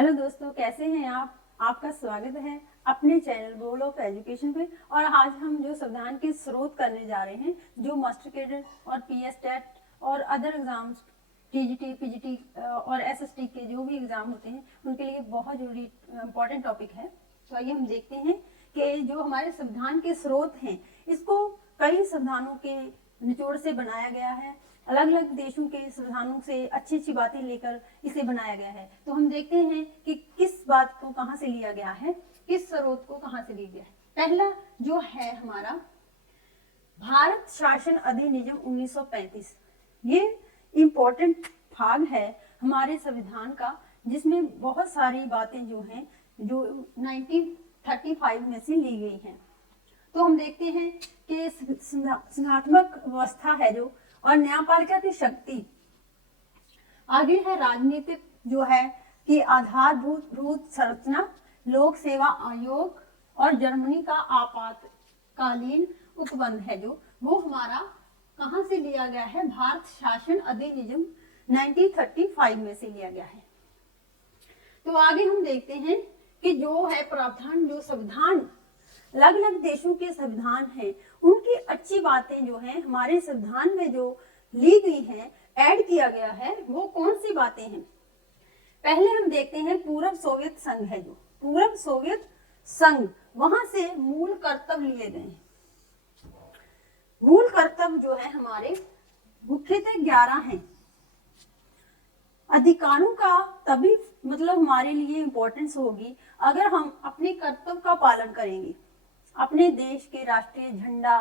Hello दोस्तों, कैसे हैं आप? आपका स्वागत है अपने चैनल गोल ऑफ एजुकेशन पे। और आज हम जो संविधान के स्रोत करने जा रहे हैं, जो मास्टर कैडर और पीएस टेट और अदर एग्जाम्स टीजीटी पीजीटी और एसएसटी के जो भी एग्जाम होते हैं उनके लिए बहुत जरूरी इंपॉर्टेंट टॉपिक है। तो आइए हम देखते हैं कि जो हमारे संविधान के स्रोत हैं, इसको कई संविधानों के निचोड़ से बनाया गया है। अलग अलग देशों के संविधानों से अच्छी अच्छी बातें लेकर इसे बनाया गया है। तो हम देखते हैं कि किस बात को कहां से लिया गया है, किस स्रोत को कहां से लिया गया है। पहला जो है हमारा भारत शासन अधिनियम 1935, ये इम्पोर्टेंट भाग है हमारे संविधान का, जिसमें बहुत सारी बातें जो हैं जो 1935 में से ली गई हैं। तो हम देखते हैं कि संघात्मक व्यवस्था है जो, और न्यायपालिका की शक्ति। आगे है राजनीतिक जो है कि आधारभूत संरचना, लोक सेवा आयोग और जर्मनी का आपातकालीन उपबंध है जो, वो हमारा कहां से लिया गया है? भारत शासन अधिनियम 1935 में से लिया गया है। तो आगे हम देखते हैं कि जो है प्रावधान, जो संविधान अलग अलग देशों के संविधान हैं, उनकी अच्छी बातें जो हैं हमारे संविधान में जो ली गई हैं, ऐड किया गया है, वो कौन सी बातें हैं? पहले हम देखते हैं पूर्व सोवियत संघ है जो, पूर्व सोवियत संघ, वहां से मूल कर्तव्य लिए गए हैं। मूल कर्तव्य जो है हमारे मुख्यतः 11 हैं। अधिकारों का तभी मतलब हमारे लिए इम्पोर्टेंस होगी अगर हम अपने कर्तव्य का पालन करेंगे। अपने देश के राष्ट्रीय झंडा,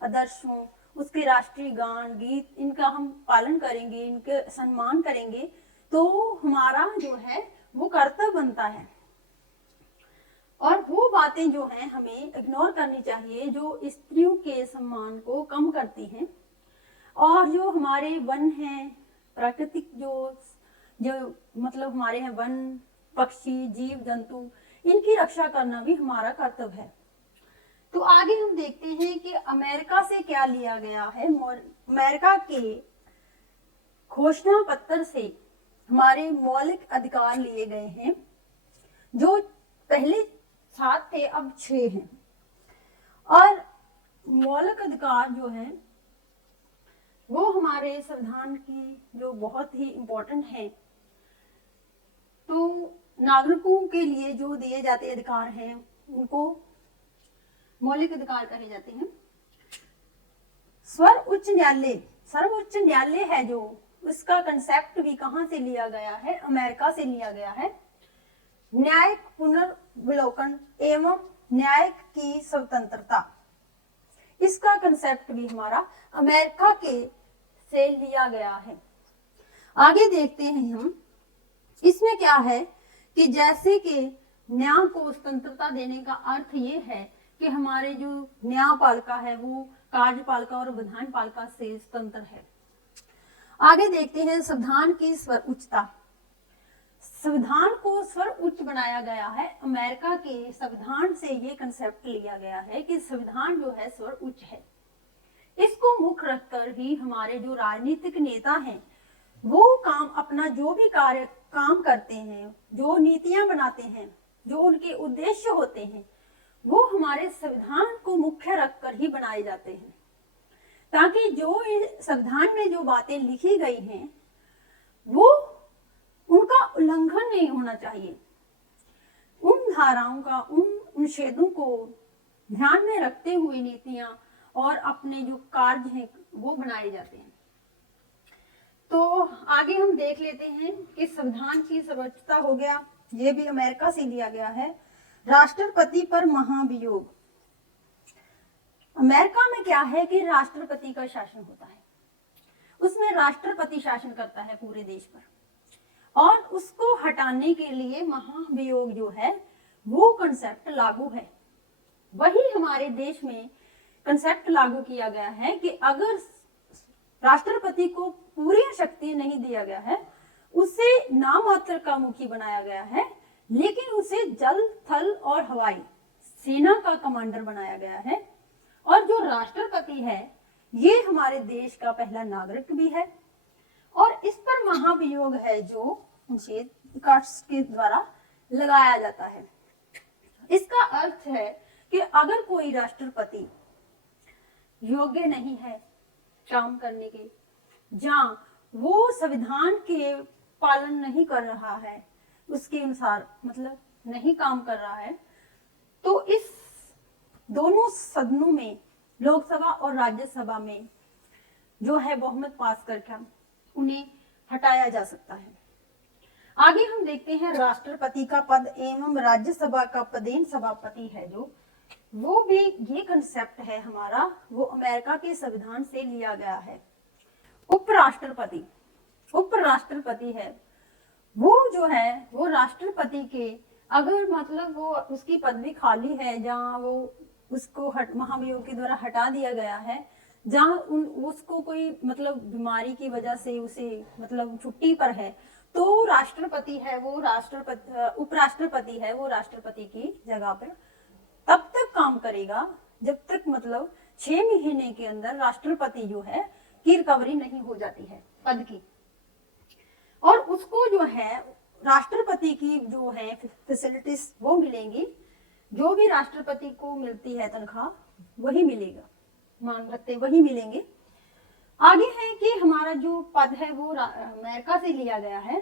आदर्शों, उसके राष्ट्रीय गान गीत, इनका हम पालन करेंगे, इनके सम्मान करेंगे, तो हमारा जो है वो कर्तव्य बनता है। और वो बातें जो हैं हमें इग्नोर करनी चाहिए जो स्त्रियों के सम्मान को कम करती हैं। और जो हमारे वन हैं, प्राकृतिक जो मतलब हमारे हैं वन, पक्षी, जीव जंतु, इनकी रक्षा करना भी हमारा कर्तव्य है। तो आगे हम देखते हैं कि अमेरिका से क्या लिया गया है। अमेरिका के घोषणा पत्र से हमारे मौलिक अधिकार लिए गए हैं, जो पहले 7 थे अब 6 हैं। और मौलिक अधिकार जो है वो हमारे संविधान की जो बहुत ही इम्पोर्टेंट है। तो नागरिकों के लिए जो दिए जाते अधिकार हैं उनको मौलिक अधिकार कहे जाते हैं। सर्वोच्च न्यायालय है जो, उसका कंसेप्ट भी कहां से लिया गया है? अमेरिका से लिया गया है। न्यायिक पुनर्विलोकन एवं न्याय की स्वतंत्रता, इसका कंसेप्ट भी हमारा अमेरिका के से लिया गया है। आगे देखते हैं हम, इसमें क्या है कि जैसे कि न्याय को स्वतंत्रता देने का अर्थ ये है कि हमारे जो न्यायपालिका है वो कार्यपालिका और विधानपालिका से स्वतंत्र है। आगे देखते हैं संविधान की स्वर उच्चता। संविधान को स्वर उच्च बनाया गया है। अमेरिका के संविधान से ये कंसेप्ट लिया गया है कि संविधान जो है स्वर उच्च है। इसको मुख्य रखकर ही हमारे जो राजनीतिक नेता हैं वो अपना जो भी काम करते हैं, जो नीतियां बनाते हैं, जो उनके उद्देश्य होते हैं, वो हमारे संविधान को मुख्य रखकर ही बनाए जाते हैं, ताकि जो संविधान में जो बातें लिखी गई हैं वो उनका उल्लंघन नहीं होना चाहिए। उन धाराओं का, उन अनुच्छेदों को ध्यान में रखते हुए नीतियां और अपने जो कार्य हैं वो बनाए जाते हैं। तो आगे हम देख लेते हैं कि संविधान की सर्वोच्चता हो गया, ये भी अमेरिका से लिया गया है। राष्ट्रपति पर महाभियोग। अमेरिका में क्या है कि राष्ट्रपति का शासन होता है, उसमें राष्ट्रपति शासन करता है पूरे देश पर, और उसको हटाने के लिए महाभियोग जो है वो कंसेप्ट लागू है। वही हमारे देश में कंसेप्ट लागू किया गया है कि अगर राष्ट्रपति को पूरी शक्ति नहीं दिया गया है, उसे नामात्र का मुखी बनाया गया है, लेकिन उसे जल, थल और हवाई सेना का कमांडर बनाया गया है। और जो राष्ट्रपति है ये हमारे देश का पहला नागरिक भी है। और इस पर महाभियोग है जो अनुच्छेद 61 के द्वारा लगाया जाता है। इसका अर्थ है कि अगर कोई राष्ट्रपति योग्य नहीं है काम करने के, जहां वो संविधान के पालन नहीं कर रहा है, उसके अनुसार मतलब नहीं काम कर रहा है, तो इस दोनों सदनों में, लोकसभा और राज्यसभा में जो है बहुमत पास करके उन्हें हटाया जा सकता है। आगे हम देखते हैं राष्ट्रपति का पद एवं राज्यसभा का पदेन सभापति है जो, वो भी ये कंसेप्ट है हमारा, वो अमेरिका के संविधान से लिया गया है। उपराष्ट्रपति, उपराष्ट्रपति है वो जो है वो राष्ट्रपति के, अगर मतलब वो उसकी पदवी खाली है, जहाँ वो उसको महाभियोग के द्वारा हटा दिया गया है, जहाँ उसको कोई मतलब बीमारी की वजह से उसे मतलब छुट्टी पर है, तो राष्ट्रपति है वो उपराष्ट्रपति है वो राष्ट्रपति की जगह पर तब तक काम करेगा जब तक मतलब 6 महीने के अंदर राष्ट्रपति जो है की रिकवरी नहीं हो जाती है पद की, और उसको जो है राष्ट्रपति की जो है फैसिलिटीज वो मिलेंगी, जो भी राष्ट्रपति को मिलती है तनख्वाह वही मिलेगा, मान रखते वही मिलेंगे। आगे है कि हमारा जो पद है वो अमेरिका से लिया गया है।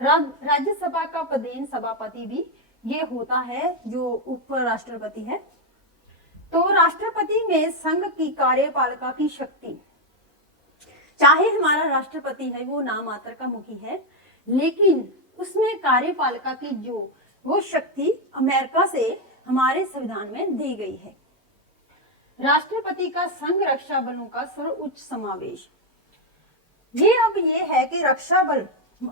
राज्यसभा का पदेन सभापति भी ये होता है जो उपराष्ट्रपति है। तो राष्ट्रपति में संघ की कार्यपालिका की शक्ति, चाहे हमारा राष्ट्रपति है वो नाम मात्र का मुखी है, लेकिन उसमें कार्यपालिका की जो वो शक्ति अमेरिका से हमारे संविधान में दी गई है। राष्ट्रपति का संघ रक्षा बलों का सर्वोच्च समावेश, ये अब ये है कि रक्षा बल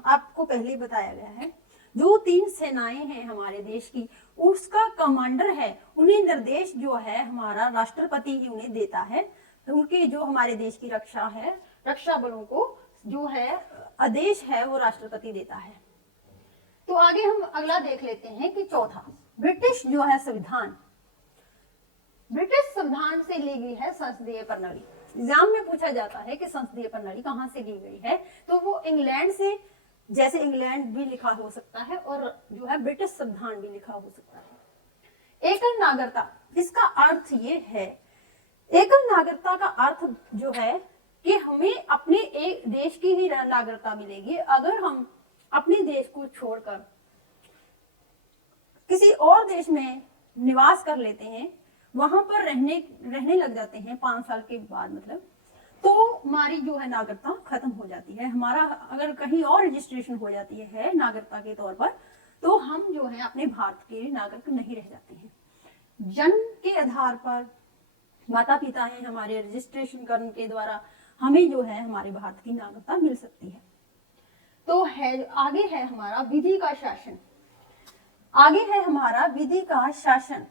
आपको पहले बताया गया है, जो 3 सेनाएं हैं हमारे देश की, उसका कमांडर है, उन्हें निर्देश जो है हमारा राष्ट्रपति ही उन्हें देता है। तो उनके जो हमारे देश की रक्षा है, रक्षा बलों को जो है आदेश है वो राष्ट्रपति देता है। तो आगे हम अगला देख लेते हैं कि चौथा, ब्रिटिश जो है संविधान, ब्रिटिश संविधान से ली गई है संसदीय प्रणाली। एग्जाम में पूछा जाता है कि संसदीय प्रणाली कहाँ से ली गई है, तो वो इंग्लैंड से, जैसे इंग्लैंड भी लिखा हो सकता है और जो है ब्रिटिश संविधान भी लिखा हो सकता है। एकल नागरिकता, इसका अर्थ ये है, एकल नागरिकता का अर्थ जो है कि हमें अपने एक देश की ही नागरिकता मिलेगी। अगर हम अपने देश को छोड़कर किसी और देश में निवास कर लेते हैं, वहां पर रहने लग जाते हैं 5 साल के बाद मतलब, तो हमारी जो है नागरिकता खत्म हो जाती है। हमारा अगर कहीं और रजिस्ट्रेशन हो जाती है नागरिकता के तौर पर, तो हम जो है अपने भारत के नागरिक नहीं रह जाते हैं। जन्म के आधार पर माता पिता हैं हमारे, रजिस्ट्रेशन करने के द्वारा हमें जो है हमारे भारत की नागरिकता मिल सकती है। तो है आगे है हमारा विधि का शासन, आगे है हमारा विधि का शासन,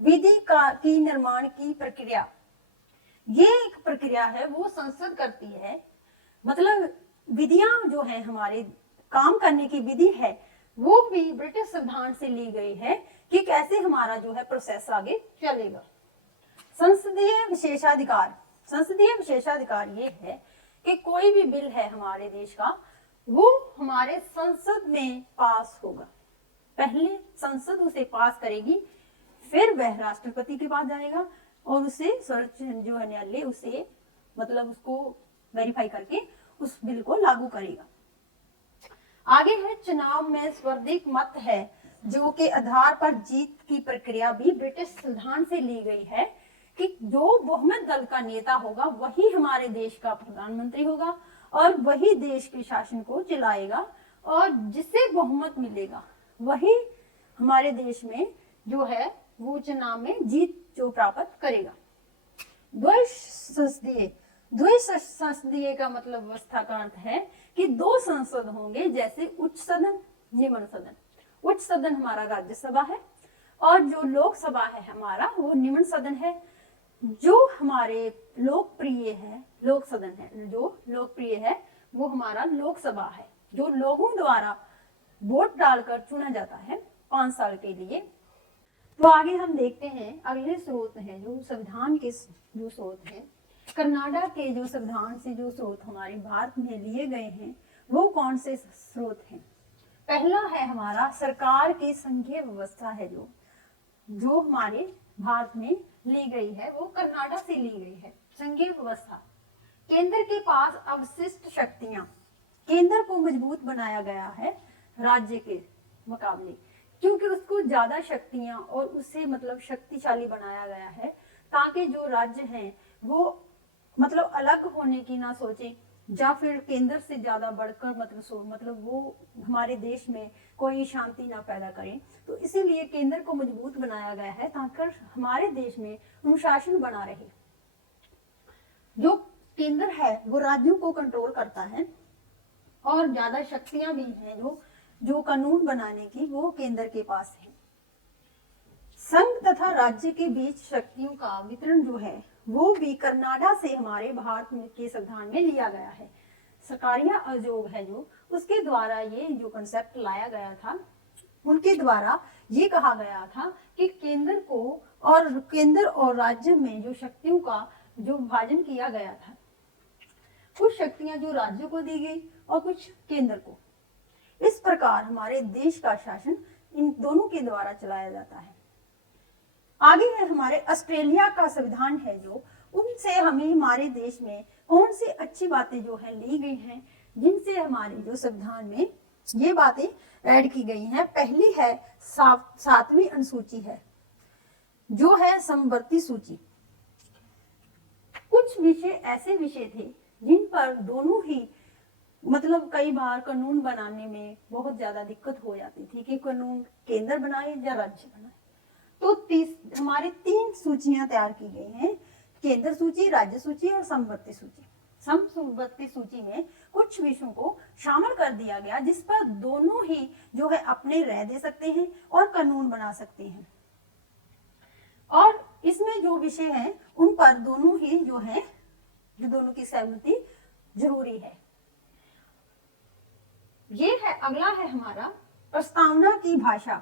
विधि की निर्माण की प्रक्रिया, ये एक प्रक्रिया है वो संसद करती है। मतलब विधियां जो है हमारे काम करने की विधि है वो भी ब्रिटिश संविधान से ली गई है कि कैसे हमारा जो है प्रोसेस आगे चलेगा। संसदीय विशेषाधिकार, संसदीय विशेषाधिकार ये है कि कोई भी बिल है हमारे देश का वो हमारे संसद में पास होगा, पहले संसद उसे पास करेगी, फिर वह राष्ट्रपति के पास जाएगा और उसे सर्वोच्च जो है न्यायालय उसे मतलब उसको वेरीफाई करके उस बिल को लागू करेगा। आगे है चुनाव में सर्वाधिक मत है, जो के आधार पर जीत की प्रक्रिया भी ब्रिटिश संविधान से ली गई है कि जो बहुमत दल का नेता होगा वही हमारे देश का प्रधानमंत्री होगा और वही देश के शासन को चलाएगा, और जिससे बहुमत मिलेगा वही हमारे देश में जो है वो चुनाव में जीत जो प्राप्त करेगा। द्वैसंसदीय का मतलब व्यवस्था का अर्थ है कि 2 संसद होंगे, जैसे उच्च सदन, निम्न सदन। उच्च सदन हमारा राज्यसभा है और जो लोकसभा है हमारा वो निम्न सदन है। जो हमारे लोकप्रिय है लोक सदन है, जो लोकप्रिय है वो हमारा लोकसभा है, जो लोगों द्वारा वोट डालकर चुना जाता है 5 साल के लिए। तो आगे हम देखते हैं अगले स्रोत हैं जो संविधान के जो स्रोत हैं, कर्नाटक के जो संविधान से जो स्रोत हमारे भारत में लिए गए हैं वो कौन से स्रोत हैं। पहला है हमारा सरकार की संघीय व्यवस्था है, जो हमारे भारत में ली गई है, वो कर्नाटक से ली गई है। संघीय व्यवस्था, केंद्र के पास अवशिष्ट शक्तियां, केंद्र को मजबूत बनाया गया है राज्य के मुकाबले, क्योंकि उसको ज्यादा शक्तियां और उससे मतलब शक्तिशाली बनाया गया है, ताकि जो राज्य हैं वो मतलब अलग होने की ना सोचे, या फिर केंद्र से ज्यादा बढ़कर मतलब वो हमारे देश में कोई शांति ना पैदा करें। तो इसीलिए केंद्र को मजबूत बनाया गया है, ताकि हमारे देश में अनुशासन बना रहे। जो केंद्र है वो राज्यों को कंट्रोल करता है, और ज्यादा शक्तियां भी हैं जो कानून बनाने की वो केंद्र के पास है। संघ तथा राज्य के बीच शक्तियों का वितरण जो है वो भी कर्नाटक से हमारे भारत के संविधान में लिया गया है। सरकारिया आयोग है उसके द्वारा ये जो कंसेप्ट लाया गया था, उनके द्वारा ये कहा गया था कि केंद्र और राज्य में जो शक्तियों का जो विभाजन किया गया था, कुछ शक्तियां जो राज्यों को दी गई और कुछ केंद्र को। इस प्रकार हमारे देश का शासन इन दोनों के द्वारा चलाया जाता है। आगे है हमारे ऑस्ट्रेलिया का संविधान है, उनसे हमें हमारे देश में कौन सी अच्छी बातें जो है ली गई हैं, जिनसे हमारे जो संविधान में ये बातें ऐड की गई हैं। पहली है 7वीं अनुसूची है, जो है समवर्ती सूची। कुछ विषय ऐसे विषय थे जिन पर दोनों ही मतलब कई बार कानून बनाने में बहुत ज्यादा दिक्कत हो जाती थी कि कानून केंद्र बनाए या राज्य बनाए। तो हमारी 3 सूचियां तैयार की गई हैं, केंद्र सूची, राज्य सूची और समवर्ती सूची। समवर्ती सूची में कुछ विषयों को शामिल कर दिया गया, जिस पर दोनों ही जो है अपने रह दे सकते हैं और कानून बना सकते हैं। और इसमें जो विषय हैं उन पर दोनों ही जो है दोनों की सहमति जरूरी है। ये है अगला है हमारा प्रस्तावना की भाषा।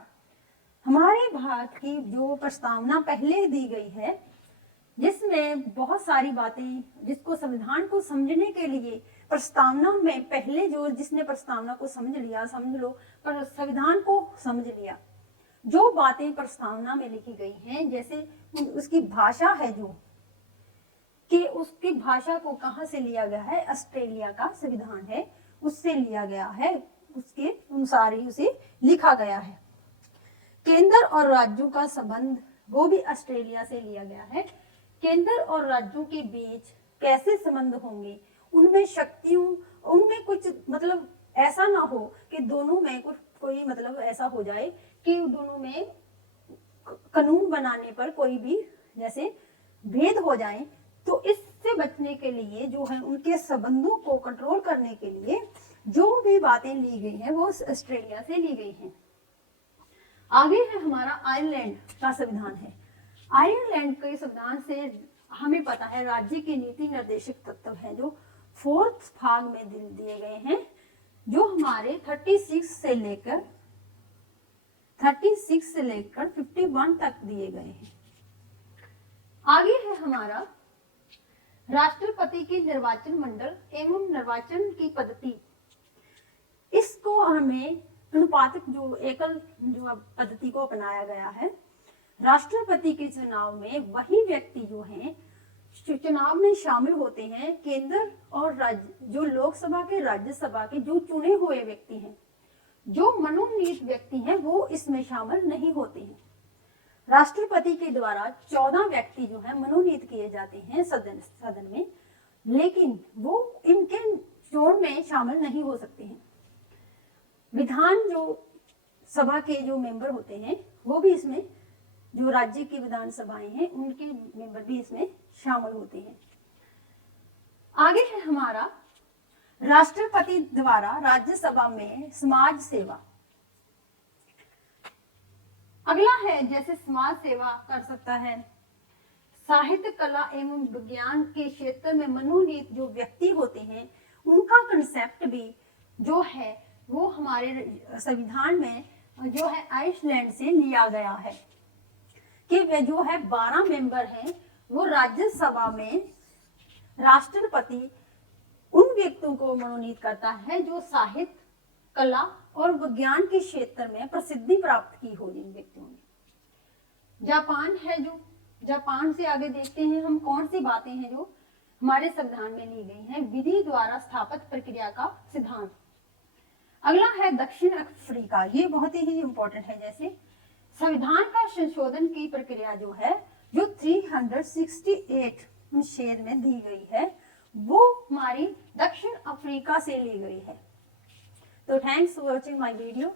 हमारे भारत की जो प्रस्तावना पहले दी गई है, जिसमें बहुत सारी बातें, जिसको संविधान को समझने के लिए प्रस्तावना में पहले जो जिसने प्रस्तावना को समझ लिया, समझ लो पर संविधान को समझ लिया, जो बातें प्रस्तावना में लिखी गई हैं, जैसे उसकी भाषा है कि उसकी भाषा को कहाँ से लिया गया है, ऑस्ट्रेलिया का संविधान है उससे लिया गया है, उसके अनुसार ही उसे लिखा गया है। केंद्र और राज्यों का संबंध वो भी ऑस्ट्रेलिया से लिया गया है। केंद्र और राज्यों के बीच कैसे संबंध होंगे, उनमें शक्तियों, उनमें कुछ मतलब ऐसा ना हो कि दोनों में कुछ कोई मतलब ऐसा हो जाए कि दोनों में कानून बनाने पर कोई भी जैसे भेद हो जाए। तो इससे बचने के लिए जो है उनके संबंधों को कंट्रोल करने के लिए जो भी बातें ली गई हैं वो ऑस्ट्रेलिया से ली गई हैं। आगे है हमारा आयरलैंड का संविधान है। आयरलैंड के संविधान से हमें पता है राज्य के नीति निर्देशक तत्व हैं जो 4th भाग में दिए गए हैं, जो हमारे 36 से लेकर 51 तक दिए गए हैं। आगे है हमारा राष्ट्रपति की निर्वाचन मंडल एवं निर्वाचन की पद्धति। इसको हमें अनुपातिक जो एकल जो पद्धति को अपनाया गया है। राष्ट्रपति के चुनाव में वही व्यक्ति जो हैं चुनाव में शामिल होते हैं, केंद्र और राज्य जो लोकसभा के, राज्यसभा के जो चुने हुए व्यक्ति हैं, जो मनोनीत व्यक्ति हैं वो इसमें शामिल नहीं होते हैं। राष्ट्रपति के द्वारा 14 व्यक्ति जो है मनोनीत किए जाते हैं सदन में, लेकिन वो इनके चुनाव में शामिल नहीं हो सकते हैं। विधान जो सभा के जो मेंबर होते हैं वो भी इसमें, जो राज्य की विधानसभाएं हैं उनके मेंबर भी इसमें शामिल होते हैं। आगे है हमारा राष्ट्रपति द्वारा राज्यसभा में समाज सेवा। अगला है जैसे समाज सेवा कर सकता है, साहित्य, कला एवं विज्ञान के क्षेत्र में मनोनीत जो व्यक्ति होते हैं उनका कंसेप्ट भी जो है वो हमारे संविधान में जो है आइसलैंड से लिया गया है कि वे जो है 12 मेंबर हैं, वो राज्यसभा में राष्ट्रपति उन व्यक्तियों को मनोनीत करता है जो साहित्य, कला और विज्ञान के क्षेत्र में प्रसिद्धि प्राप्त की हो जिन व्यक्तियों ने। जापान है, जो जापान से आगे देखते हैं हम कौन सी बातें हैं जो हमारे संविधान में ली गई हैं। विधि द्वारा स्थापित प्रक्रिया का सिद्धांत। अगला है दक्षिण अफ्रीका, ये बहुत ही इंपॉर्टेंट है। जैसे संविधान का संशोधन की प्रक्रिया जो है, जो 368 अनुच्छेद में दी गई है, वो हमारी दक्षिण अफ्रीका से ली गई है। तो thanks for watching my video.